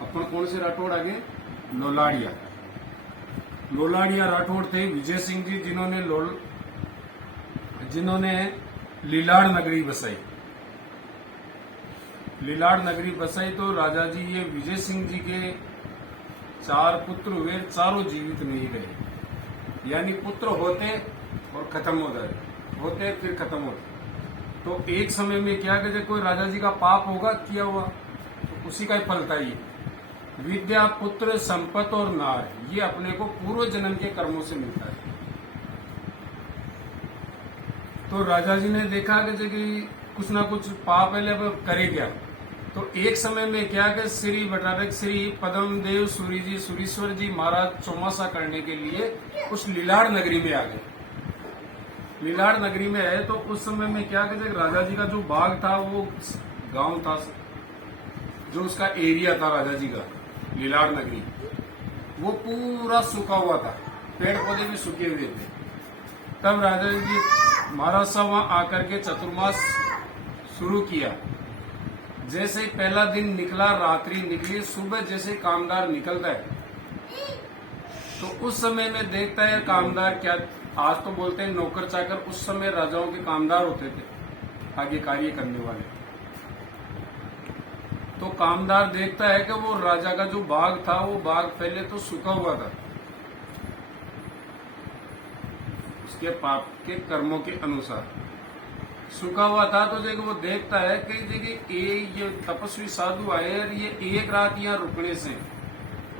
अपन कौन से राठौड़ आगे? लोलाड़िया। लोलाड़िया राठौड़ थे विजय सिंह जी, जिन्होंने लीलाड़ नगरी बसाई। लीलाड़ नगरी बसाई तो राजा जी ये विजय सिंह जी के 4 पुत्र हुए, चारों जीवित नहीं रहे। यानी पुत्र होते और खत्म हो जाते, होते फिर खत्म होते। तो एक समय में क्या कहते, कोई राजा जी का पाप होगा किया हुआ, तो उसी का ही फल था ये। विद्या, पुत्र, संपत्ति और नार, ये अपने को पूर्व जन्म के कर्मों से मिलता है। तो राजा जी ने देखा कि कुछ ना कुछ पाप है, अब करे क्या। तो एक समय में क्या कि श्री बटारक श्री पद्मदेव सूरी जी, सूरीश्वर जी महाराज चौमासा करने के लिए उस लीलाड़ नगरी में आ गए। लीलाड़ नगरी में है तो उस समय में क्या कहते, राजा जी का जो बाग था, वो गांव था, जो उसका एरिया था राजा जी का, लीलाड़ नगरी, वो पूरा सूखा हुआ था, पेड़ पौधे भी सूखे हुए थे। तब राजा जी महाराज साहब वहां आकर के चतुर्मास शुरू किया। जैसे ही पहला दिन निकला, रात्रि निकली, सुबह जैसे कामदार निकलता है तो उस समय में देखता है कामदार क्या, आज तो बोलते हैं नौकर चाकर, उस समय राजाओं के कामदार होते थे, आगे कार्य करने वाले। तो कामदार देखता है कि वो राजा का जो बाग था, वो बाग पहले तो सूखा हुआ था, उसके पाप के कर्मों के अनुसार सूखा हुआ था। तो जब वो देखता है कि देखिए ये तपस्वी साधु आए और ये एक रात यहाँ रुकने से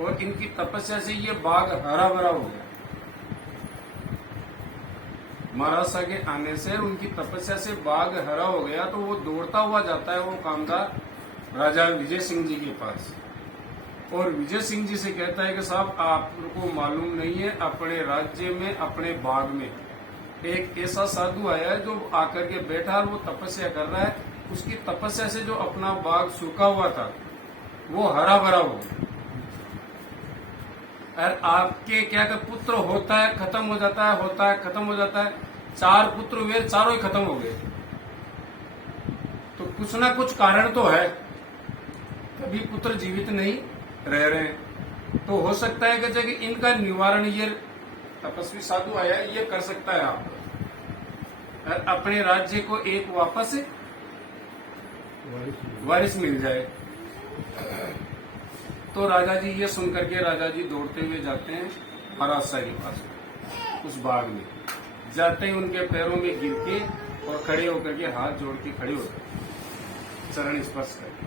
और इनकी तपस्या से ये बाग हरा भरा हो गया। महाराज साहब के आने से, उनकी तपस्या से बाग हरा हो गया। तो वो दौड़ता हुआ जाता है, वो कामदार राजा विजय सिंह जी के पास, और विजय सिंह जी से कहता है कि साहब आपको मालूम नहीं है, अपने राज्य में, अपने बाग में एक ऐसा साधु आया है जो आकर के बैठा और वो तपस्या कर रहा है। उसकी तपस्या से जो अपना बाग सूखा हुआ था वो हरा भरा हो गया। और आपके क्या कर पुत्र होता है खत्म हो जाता है, होता है खत्म हो जाता है। 4 पुत्र हुए, चारों ही खत्म हो गए। तो कुछ ना कुछ कारण तो है, तभी पुत्र जीवित नहीं रह रहे हैं। तो हो सकता है कि इनका निवारण ये तपस्वी साधु आया ये कर सकता है। आप अपने राज्य को एक वापस वारिस मिल जाए। तो राजा जी ये सुनकर के राजा जी दौड़ते हुए जाते हैं महाराज साहब के पास। उस बाग में जाते ही उनके पैरों में गिर के और खड़े होकर के हाथ जोड़ के खड़े होते, चरण स्पर्श करके।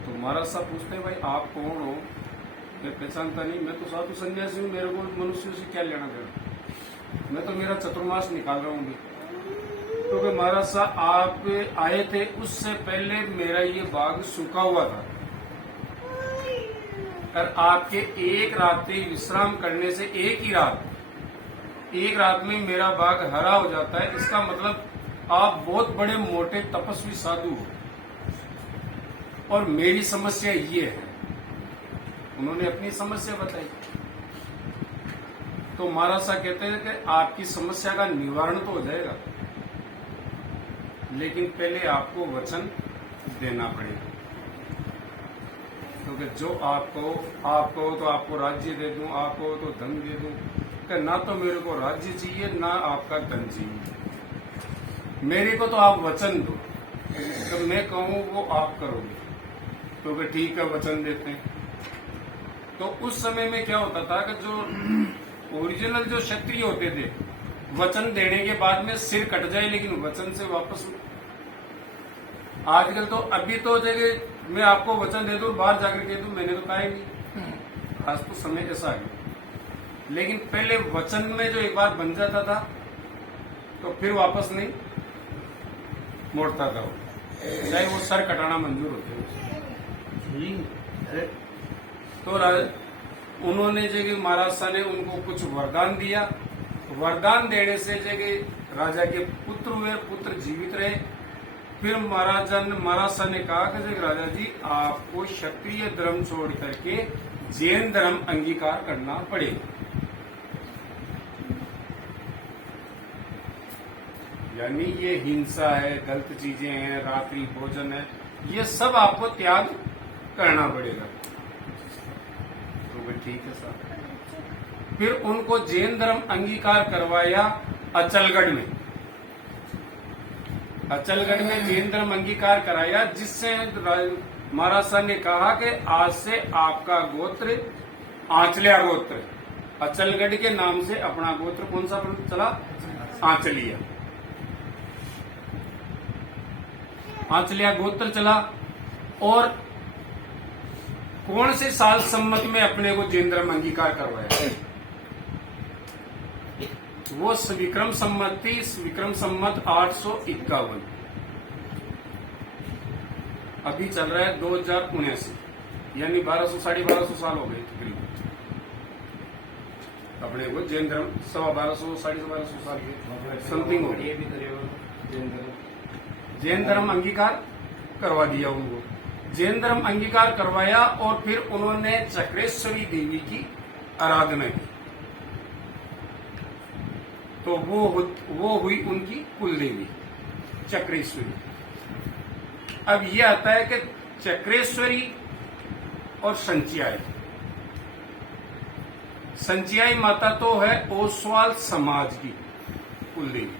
तो महाराज साहब पूछते हैं, भाई आप कौन हो? मैं पहचानता नहीं, मैं तो साधु सन्यासी हूँ, मेरे को मनुष्य से क्या लेना देना, मैं तो मेरा चतुर्मास निकाल रहा हूँ। क्योंकि तो महाराज साहब आप आए थे उससे पहले मेरा ये बाग सूखा हुआ था, और आपके एक रात्रि विश्राम करने से एक रात में मेरा बाग हरा हो जाता है। इसका मतलब आप बहुत बड़े मोटे तपस्वी साधु हो, और मेरी समस्या ये है। उन्होंने अपनी समस्या बताई। तो महाराज साहब कहते हैं कि आपकी समस्या का निवारण तो हो जाएगा, लेकिन पहले आपको वचन देना पड़ेगा। क्योंकि जो आपको तो आपको राज्य दे दूं, आपको तो धन दे दूं, कि ना तो मेरे को राज्य चाहिए ना आपका धन चाहिए, मेरे को तो आप वचन दो, तो मैं कहूं वो आप करोगे। क्योंकि ठीक है वचन देते हैं। तो उस समय में क्या होता था कि जो ओरिजिनल जो क्षत्रिय होते थे, वचन देने के बाद में सिर कट जाए लेकिन वचन से वापस। आजकल तो अभी तो जगह मैं आपको वचन दे दूं, बाहर जाकर कह दूं मैंने तो कहा ही नहीं। आज तो समय ऐसा आ गया, लेकिन पहले वचन में जो एक बार बन जाता था तो फिर वापस नहीं मोड़ता था वो, चाहे वो सर कटाना मंजूर होते। तो उन्होंने जगह महाराज साहब ने उनको कुछ वरदान दिया। वरदान देने से जगह राजा के पुत्र हुए, पुत्र जीवित रहे। फिर महाराज साहब ने कहा कि राजा जी आपको क्षत्रिय धर्म छोड़ करके जैन धर्म अंगीकार करना पड़ेगा। यानी ये हिंसा है, गलत चीजें हैं, रात्रि भोजन है, ये सब आपको त्याग करना पड़ेगा। तो भी ठीक है साहब। फिर उनको जैन धर्म अंगीकार करवाया अचलगढ़ में। अचलगढ़ में जैन धर्म अंगीकार कराया, जिससे महाराज साहब ने कहा कि आज से आपका गोत्र आंचलिया गोत्र, अचलगढ़ के नाम से अपना गोत्र कौन सा चला? आंचलिया। आंचलिया गोत्र चला। और कौन से साल सम्मत में अपने को जैन धर्म अंगीकार करवाया? वो विक्रम सम्मत थी, विक्रम सम्मत 851। अभी चल रहा है 2079, यानी 1200 1250 साल हो गए तकरीबन अपने को जैन धर्म 1250 1250 साल समथिंग हो गए। जैन धर्म अंगीकार करवा दिया उनको, जैन धर्म अंगीकार करवाया। और फिर उन्होंने चक्रेश्वरी देवी की आराधना की, तो वो हुई उनकी कुल देवी चक्रेश्वरी। अब ये आता है कि चक्रेश्वरी और संचियाई। संचियाई माता तो है ओसवाल समाज की कुल देवी,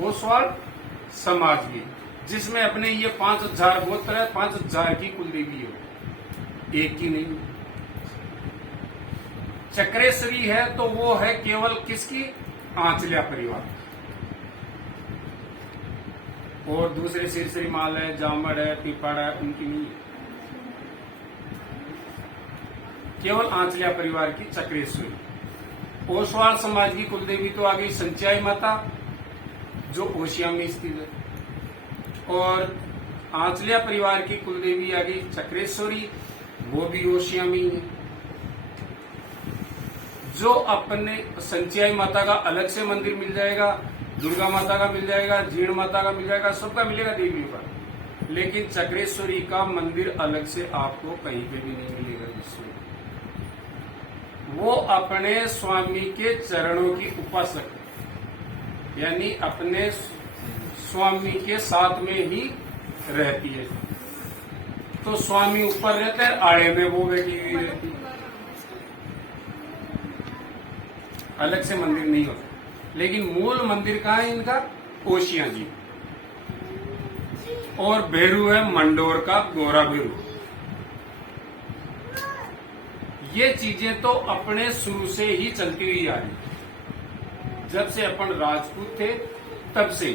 ओसवाल समाज की, जिसमें अपने ये 5000 गोत्र है, 5000 की कुल देवी है, एक की नहीं। चक्रेश्वरी है तो वो है केवल किसकी? आंचलिया परिवार। और दूसरे सिरसरी माल है, जामड़ है, पीपड़ है, उनकी नहीं है, केवल आंचलिया परिवार की चक्रेश्वरी। ओसवाल समाज की कुलदेवी तो आ गई संचियाई माता, जो ओशिया में स्थित है। और आंचलिया परिवार की कुलदेवी आ गई चक्रेश्वरी, वो भी ओशिया में ही है। जो अपने संचियाई माता का अलग से मंदिर मिल जाएगा, दुर्गा माता का मिल जाएगा, जीण माता का मिल जाएगा, सबका मिलेगा देवियों का, लेकिन चक्रेश्वरी का मंदिर अलग से आपको कहीं पे भी नहीं मिलेगा। जिसमें वो अपने स्वामी के चरणों की उपासक, यानी अपने स्वामी के साथ में ही रहती है। तो स्वामी ऊपर रहते हैं, आड़े में वो बैठी हुई रहती है, अलग से मंदिर नहीं होता। लेकिन मूल मंदिर कहाँ है इनका? ओशिया जी। और भैरू है मंडोर का गोरा भैरू। ये चीजें तो अपने शुरू से ही चलती हुई आ रही, जब से अपन राजपूत थे तब से।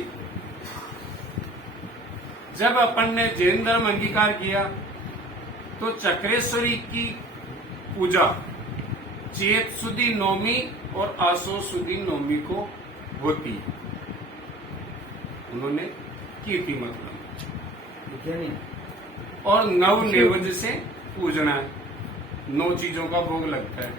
जब अपन ने जैन धर्म अंगीकार किया तो चक्रेश्वरी की पूजा चैत सुदी नौमी और आसो सुदी नौमी को होती है। उन्होंने की थी मतलब। और नव निवेद्य से पूजना है, 9 चीजों का भोग लगता है,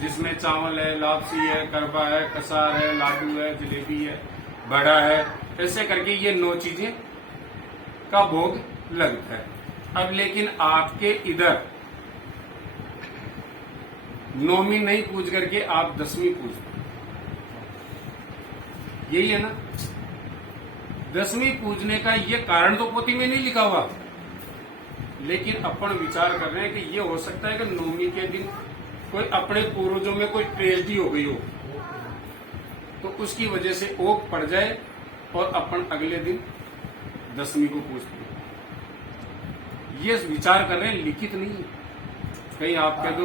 जिसमें चावल है, लापसी है, करवा है, कसार है, लाडू है, जलेबी है, बड़ा है, ऐसे करके ये 9 चीजें का भोग लगता है। अब लेकिन आपके इधर नौमी नहीं पूज करके आप 10वीं पूजते, यही है ना? 10वीं पूजने का ये कारण तो पोथी में नहीं लिखा हुआ, लेकिन अपन विचार कर रहे हैं कि ये हो सकता है कि नौमी के दिन कोई अपने पूर्वजों में कोई ट्रेजेडी हो गई हो, तो उसकी वजह से ओक पड़ जाए और अपन अगले दिन 10वीं को पूजते हैं। ये विचार कर रहे हैं, लिखित नहीं है। कहीं आप कह दो